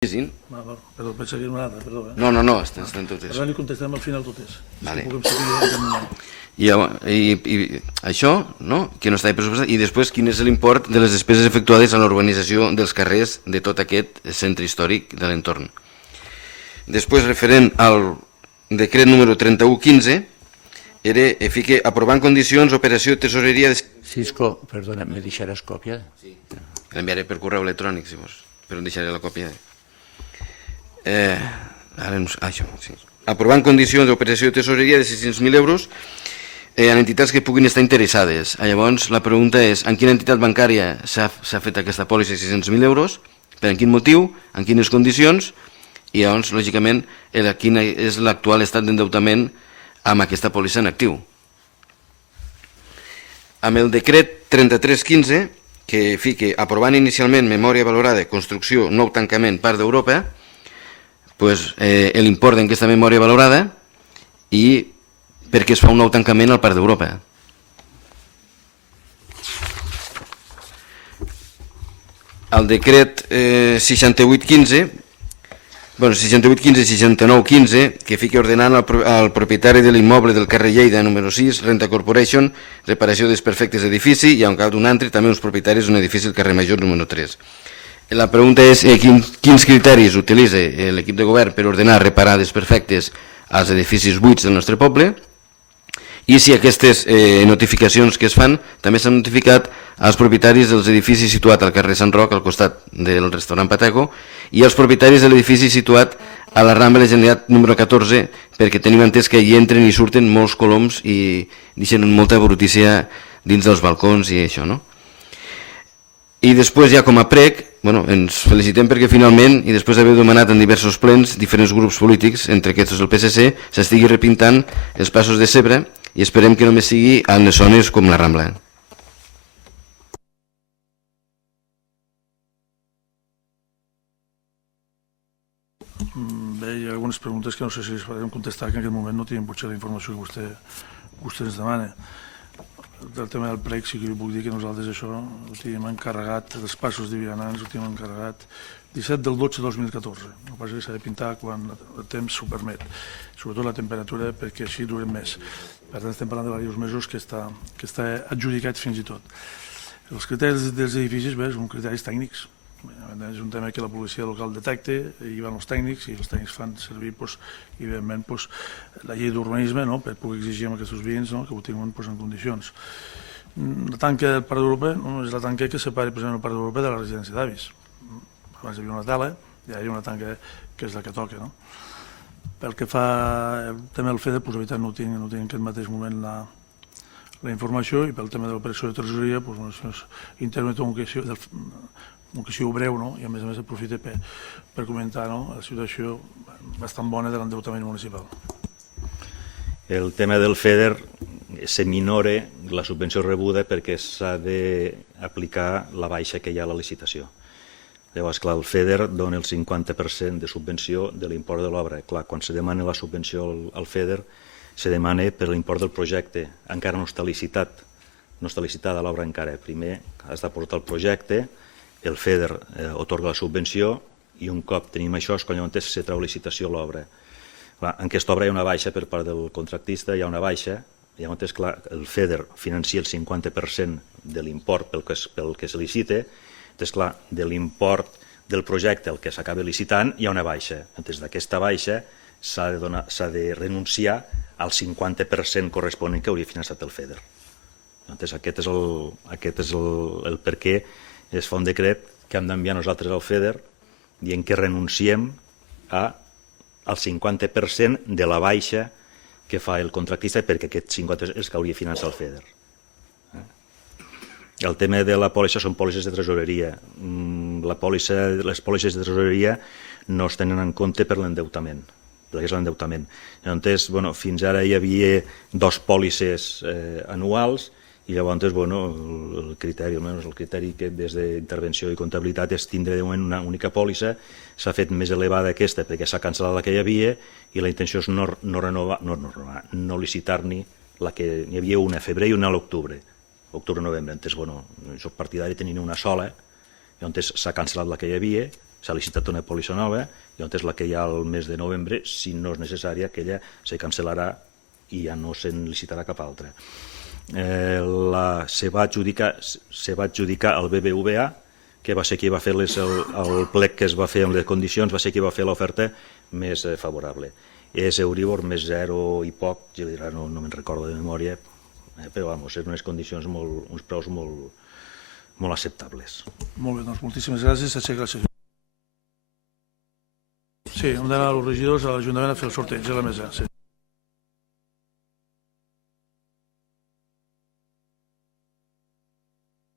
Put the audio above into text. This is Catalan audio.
Però pensa que era una altra, perdó. No, estan totes. Per tant, li contestem al final totes. Vale. Si puguem saber en aquest moment. I això, no?, que no està pressupostat, i després quin és l'import de les despeses efectuades a l'urbanització dels carrers de tot aquest centre històric de l'entorn. Després, referent al decret número 3115, fica aprovar en condicions operació de tesoreria... Cisco, perdona, ¿me deixaràs còpia? Sí. L'enviaré per correu electrònic, si vols, però en deixaré la còpia. Això, sí. Aprovar en condicions d'operació de tesoreria de 600.000 euros en entitats que puguin estar interessades. Llavors, la pregunta és, en quina entitat bancària s'ha fet aquesta pòlissa de 600.000 euros, per quin motiu, en quines condicions, i llavors, lògicament, quin és l'actual estat d'endeutament amb aquesta pòlissa en actiu. Amb el decret 3315, que fica aprovant inicialment memòria valorada, construcció, nou tancament, part d'Europa, l'import d'aquesta memòria valorada i per què es fa un nou tancament al Parc d'Europa. El decret 6815 i 6915, que fica ordenant al propietari de l'immoble del carrer Lleida, número 6, Renta Corporation, reparació dels perfectes edifici, i en cap d'un altre també uns propietaris d'un edifici del carrer Major, número 3. La pregunta és quins criteris utilitza l'equip de govern per ordenar, reparar desperfectes als edificis buits del nostre poble, i si aquestes notificacions que es fan també s'han notificat als propietaris dels edificis situats al carrer Sant Roc, al costat del restaurant Pateco, i als propietaris de l'edifici situat a la Rambla Generalitat número 14, perquè tenim entès que hi entren i surten molts coloms i deixen molta brutícia dins dels balcons i això, no? I després, ja com a prec, ens felicitem perquè finalment, i després d'haver demanat en diversos plens, diferents grups polítics, entre aquests el PSC, s'estigui repintant els passos de Cebre, i esperem que només sigui en les zones com la Rambla. Bé, hi ha algunes preguntes que no sé si les podem contestar, que en aquest moment no tenim potser la informació que vostè ens demana. Del tema del prec sí que li puc dir que nosaltres això ho tenim encarregat, dels passos de vianants ho tenim encarregat 17 del 12 de 2014. El que passa és que s'ha de pintar quan el temps ho permet, sobretot la temperatura, perquè així duren més. Per tant, estem parlant de diversos mesos que està adjudicat fins i tot. Els criteris dels edificis, bé, són criteris tècnics. És un tema que la policia local detecta, hi van els tècnics, i els tècnics fan servir, evidentment, la llei d'urbanisme per poder exigir amb aquests veïns que ho tinguin en condicions. La tanca del Parc d'Europa és la tanca que separa precisament el Parc d'Europa de la residència d'avis. Abans hi havia una tela, i ara hi ha una tanca que és la que toca. Pel que fa també al FEDER, evidentment no tinc en aquest mateix moment la informació, i pel tema de l'operació de tresoreria, internet que sigui breu, i a més aprofita per comentar la situació bastant bona de l'endeutament municipal. El tema del FEDER se minore la subvenció rebuda perquè s'ha d'aplicar la baixa que hi ha a la licitació. Llavors, clar, el FEDER dona el 50% de subvenció de l'import de l'obra. Clar, quan se demana la subvenció al FEDER, se demana per l'import del projecte. Encara no està licitat, no està licitada l'obra encara. Primer has d'aportar el projecte, el FEDER atorga la subvenció, i un cop tenim això és quan llavors se treu licitació l'obra. En aquesta obra hi ha una baixa per part del contractista, hi ha una baixa, llavors el FEDER financia el 50% de l'import pel que es licita, de l'import del projecte el que s'acaba licitant hi ha una baixa. D'aquesta baixa s'ha de renunciar al 50% corresponent que hauria finançat el FEDER. Aquest és el per què es fa un decret que hem d'enviar nosaltres al FEDER dient que renunciem al 50% de la baixa que fa el contractista, perquè aquest 50% és el que hauria finançat el FEDER. El tema de la pòlissa són pòlisses de tresoreria. Les pòlisses de tresoreria no es tenen en compte per l'endeutament, perquè és l'endeutament. Fins ara hi havia 2 pòlisses anuals, i llavors el criteri que des d'intervenció i comptabilitat és tindre de moment una única pòlissa. S'ha fet més elevada aquesta perquè s'ha cancel·lat la que hi havia, i la intenció és no licitar-n'hi la que n'hi havia una a febrer i una a l'octubre, octubre-novembre. Soc partidari de tenir una sola, llavors s'ha cancel·lat la que hi havia s'ha licitat una pòlissa nova, i on és la que hi ha el mes de novembre, si no és necessària, aquella se cancel·larà i ja no se'n licitarà cap altra. Se va adjudicar al BBVA, que va ser qui va fer el plec que es va fer en les condicions, va ser qui va fer l'oferta més favorable. És Euribor més 0 i poc, no me'n recordo de memòria, però eren unes condicions, uns preus molt acceptables. Molt bé, doncs moltíssimes gràcies. S'aixeca la sessió. Sí, hem d'anar als regidors a l'Ajuntament a fer el sorteig a la mesa. Sí.